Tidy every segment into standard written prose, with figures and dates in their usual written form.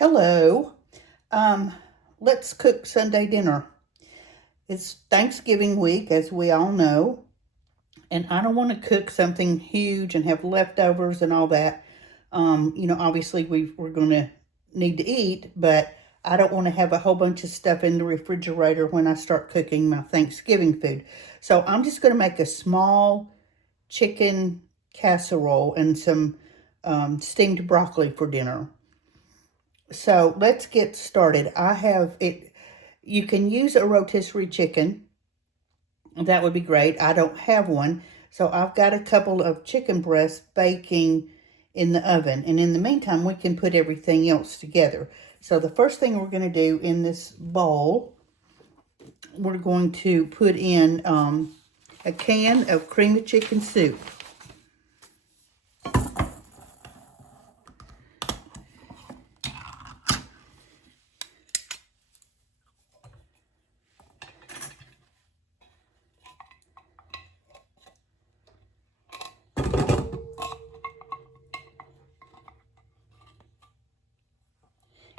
Hello. Let's cook Sunday dinner. It's Thanksgiving week, as we all know, and I don't want to cook something huge and have leftovers and all that. Obviously we're going to need to eat, but I don't want to have a whole bunch of stuff in the refrigerator when I start cooking my Thanksgiving food. So I'm just going to make a small chicken casserole and some steamed broccoli for dinner. So let's get started. I have it. You can use a rotisserie chicken. That would be great. I don't have one. So I've got a couple of chicken breasts baking in the oven. And in the meantime, we can put everything else together. So the first thing we're going to do in this bowl, we're going to put in a can of cream of chicken soup.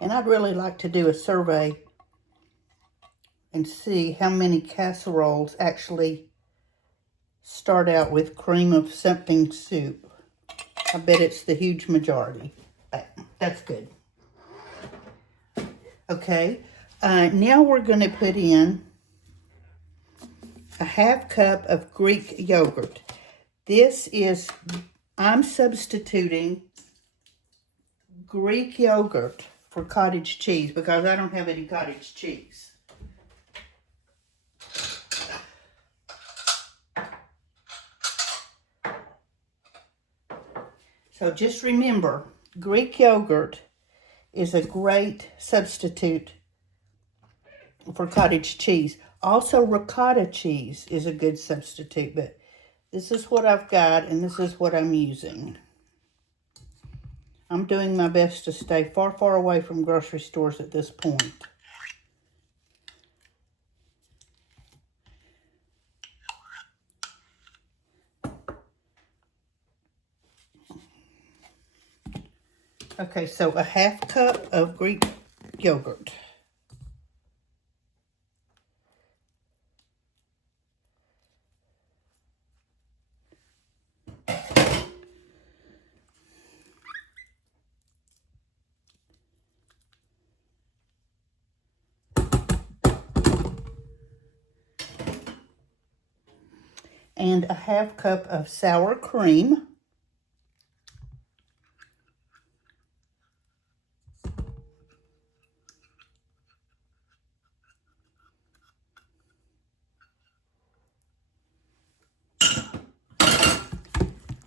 And I'd really like to do a survey and see how many casseroles actually start out with cream of something soup. I bet it's the huge majority. That's good. Okay, now we're going to put in a half cup of Greek yogurt. I'm substituting Greek yogurt for cottage cheese because I don't have any cottage cheese. So just remember, Greek yogurt is a great substitute for cottage cheese. Also, ricotta cheese is a good substitute, but this is what I've got and this is what I'm using. I'm doing my best to stay far, far away from grocery stores at this point. Okay, so a half cup of Greek yogurt. And a half cup of sour cream.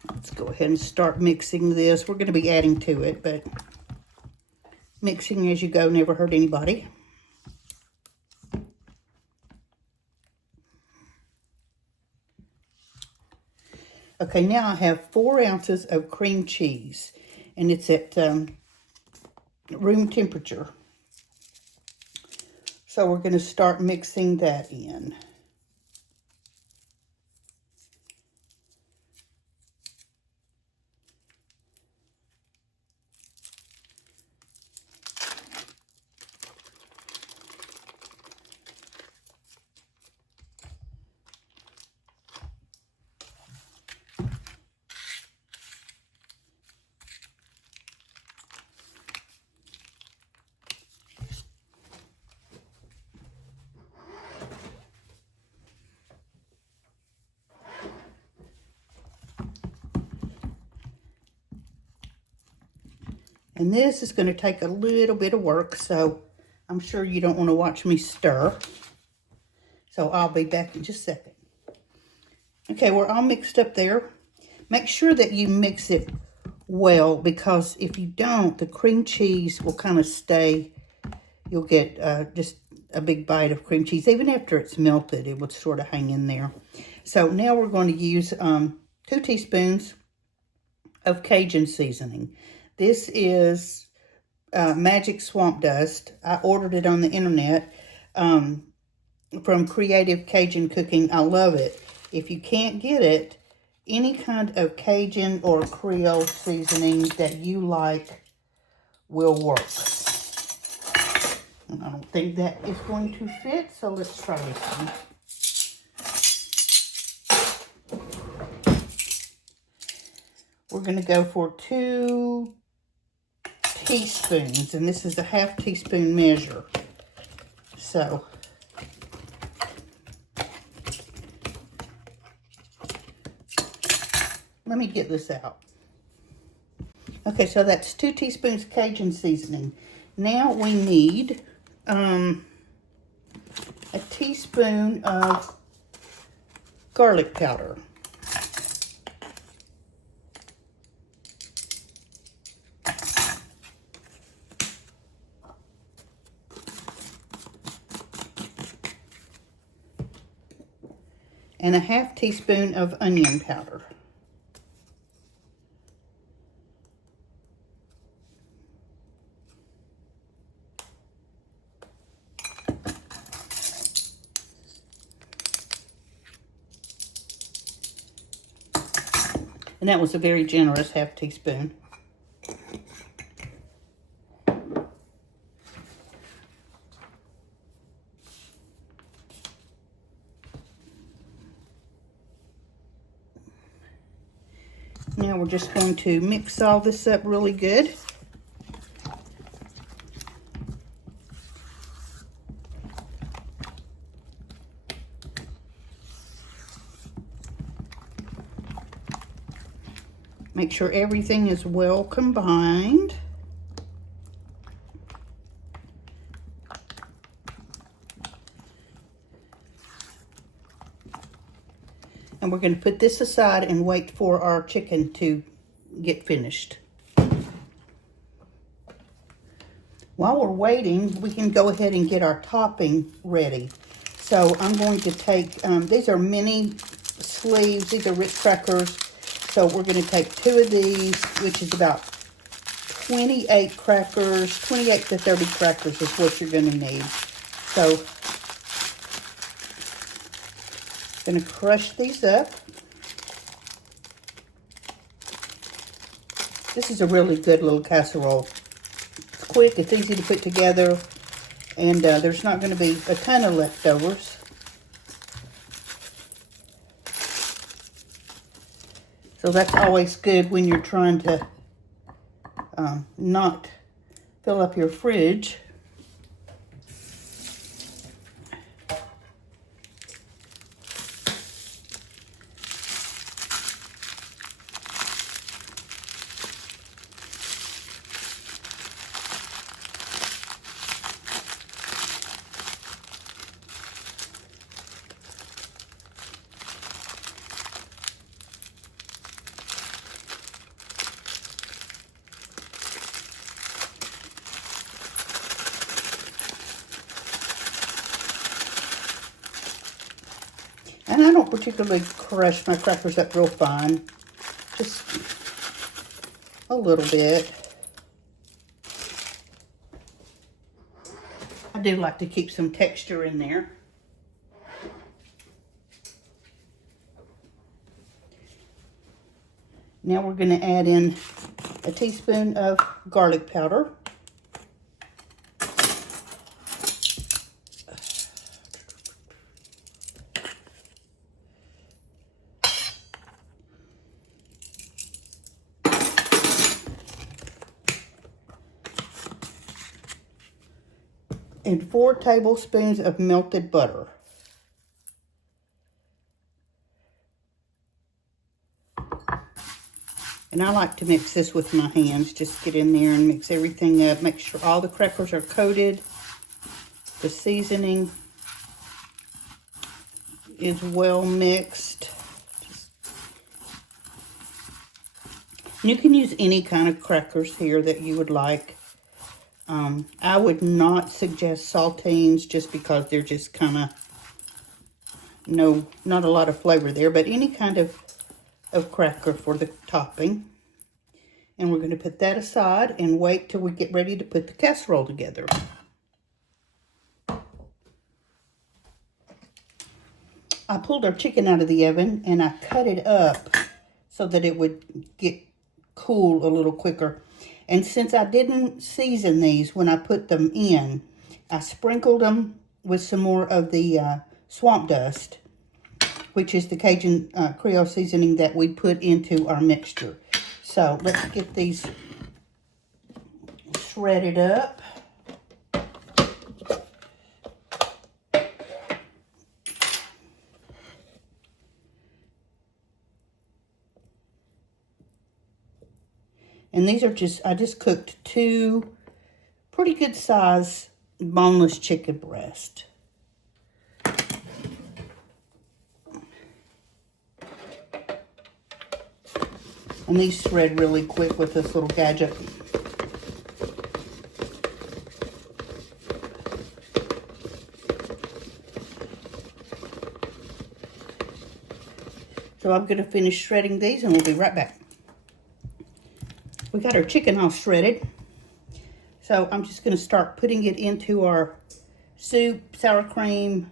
Let's go ahead and start mixing this. We're going to be adding to it, but mixing as you go never hurt anybody. Okay, now I have 4 ounces of cream cheese, and it's at room temperature. So we're going to start mixing that in. And this is going to take a little bit of work, so I'm sure you don't want to watch me stir. So I'll be back in just a second. Okay, we're all mixed up there. Make sure that you mix it well, because if you don't, the cream cheese will kind of stay. You'll get just a big bite of cream cheese. Even after it's melted, it would sort of hang in there. So now we're going to use 2 teaspoons of Cajun seasoning. This is Magic Swamp Dust. I ordered it on the internet from Creative Cajun Cooking. I love it. If you can't get it, any kind of Cajun or Creole seasoning that you like will work. And I don't think that is going to fit, so let's try this one. We're going to go for 2 teaspoons, and this is a 1/2 teaspoon measure. So, let me get this out. Okay, so that's 2 teaspoons Cajun seasoning. Now we need a teaspoon of garlic powder. And a 1/2 teaspoon of onion powder. And that was a very generous 1/2 teaspoon. Now we're just going to mix all this up really good. Make sure everything is well combined. And we're going to put this aside and wait for our chicken to get finished. While we're waiting, we can go ahead and get our topping ready. So I'm going to take, these are mini sleeves, these are Ritz crackers. So we're going to take 2 of these, which is about 28 crackers, 28 to 30 crackers is what you're going to need. So I'm going to crush these up. This is a really good little casserole. It's quick, it's easy to put together, and there's not going to be a ton of leftovers. So that's always good when you're trying to not fill up your fridge. And I don't particularly crush my crackers up real fine, just a little bit. I do like to keep some texture in there. Now we're going to add in a teaspoon of garlic powder. And 4 tablespoons of melted butter. And I like to mix this with my hands. Just get in there and mix everything up. Make sure all the crackers are coated. The seasoning is well mixed. You can use any kind of crackers here that you would like. I would not suggest saltines just because they're just kind of, not a lot of flavor there, but any kind of cracker for the topping. And we're going to put that aside and wait till we get ready to put the casserole together. I pulled our chicken out of the oven and I cut it up so that it would get cool a little quicker. And since I didn't season these when I put them in, I sprinkled them with some more of the swamp dust, which is the Cajun Creole seasoning that we put into our mixture. So let's get these shredded up. And these are I just cooked 2 pretty good size boneless chicken breast. And these shred really quick with this little gadget. So I'm going to finish shredding these and we'll be right back. We got our chicken all shredded. So I'm just going to start putting it into our soup, sour cream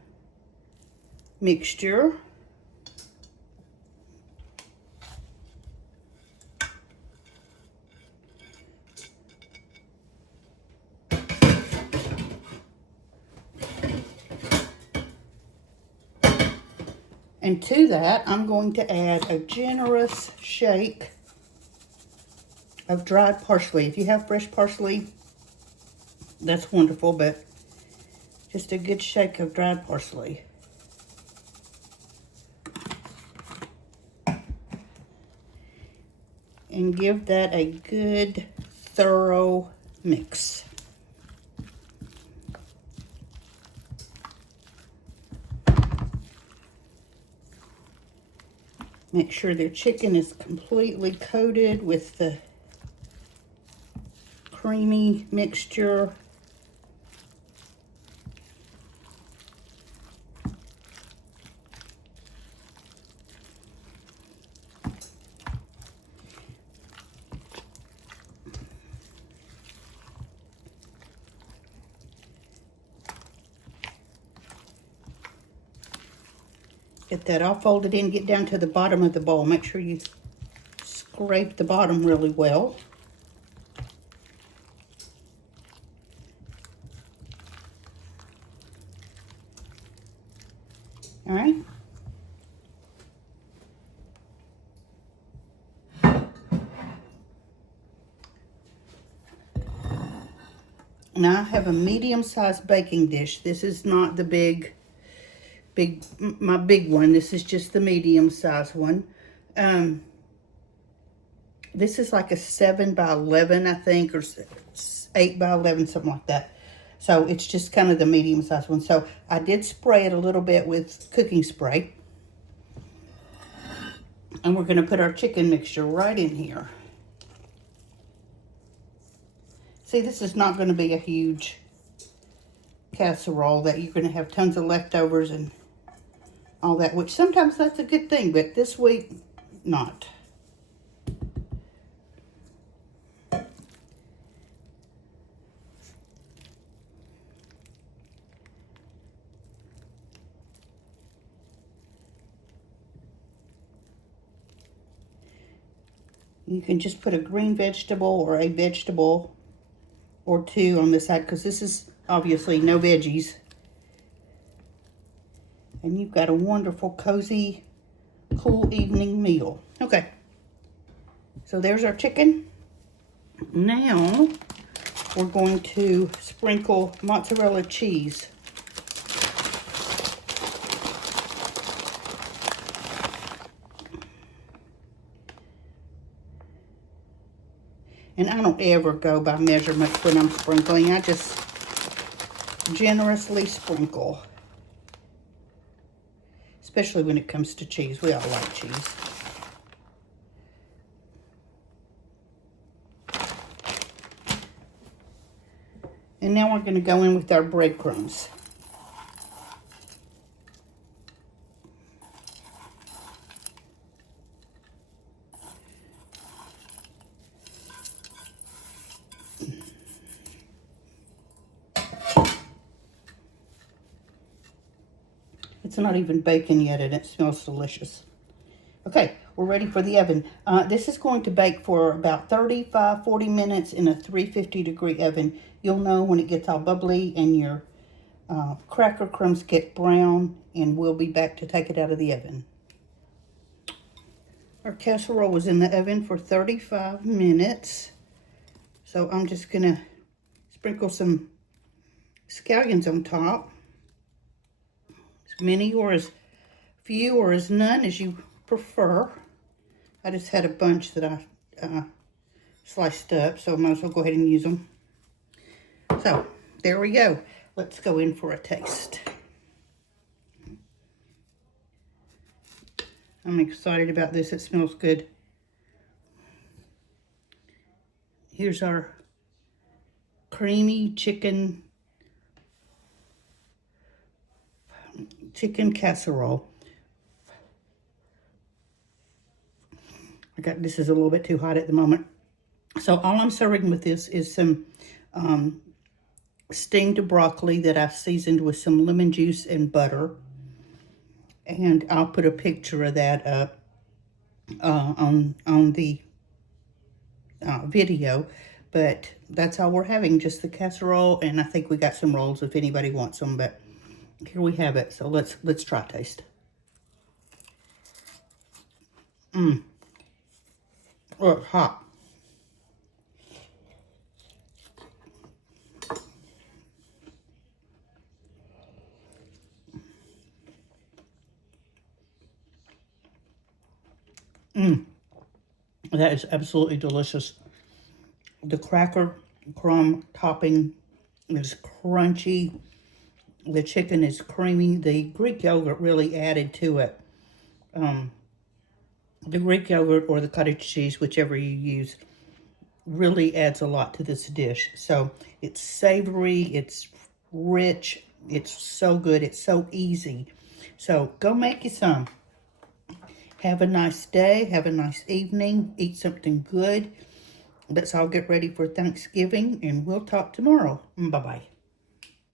mixture. And to that, I'm going to add a generous shake of dried parsley. If you have fresh parsley, that's wonderful, but just a good shake of dried parsley. And give that a good, thorough mix. Make sure their chicken is completely coated with the creamy mixture. Get that all folded in, get down to the bottom of the bowl. Make sure you scrape the bottom really well. All right. Now I have a medium-sized baking dish. This is not the my big one. This is just the medium-sized one. This is like a 7 by 11, I think, or 8 by 11, something like that. So it's just kind of the medium-sized one. So I did spray it a little bit with cooking spray. And we're going to put our chicken mixture right in here. See, this is not going to be a huge casserole that you're going to have tons of leftovers and all that, which sometimes that's a good thing, but this week, not. You can just put a green vegetable or a vegetable or 2 on this side, because this is obviously no veggies. And you've got a wonderful, cozy, cool evening meal. Okay, so there's our chicken. Now we're going to sprinkle mozzarella cheese. And I don't ever go by measurements when I'm sprinkling. I just generously sprinkle. Especially when it comes to cheese. We all like cheese. And now we're going to go in with our breadcrumbs. It's not even bacon yet, and it smells delicious. Okay, we're ready for the oven. This is going to bake for about 35-40 minutes in a 350-degree oven. You'll know when it gets all bubbly and your cracker crumbs get brown, and we'll be back to take it out of the oven. Our casserole was in the oven for 35 minutes. So I'm just going to sprinkle some scallions on top. As many or as few or as none as you prefer. I just had a bunch that I sliced up, so I might as well go ahead and use them. So there we go. Let's go in for a taste. I'm excited about this. It smells good. Here's our creamy chicken casserole. This is a little bit too hot at the moment. So all I'm serving with this is some steamed broccoli that I've seasoned with some lemon juice and butter. And I'll put a picture of that up on the video. But that's all we're having, just the casserole. And I think we got some rolls if anybody wants them. But here we have it. So let's try taste. Oh, it's hot. That is absolutely delicious. The cracker crumb topping is crunchy. The chicken is creamy. The Greek yogurt really added to it. The Greek yogurt or the cottage cheese, whichever you use, really adds a lot to this dish. So it's savory, it's rich, it's so good, it's so easy. So go make you some. Have a nice day, have a nice evening, eat something good. Let's all get ready for Thanksgiving, and we'll talk tomorrow. Bye-bye.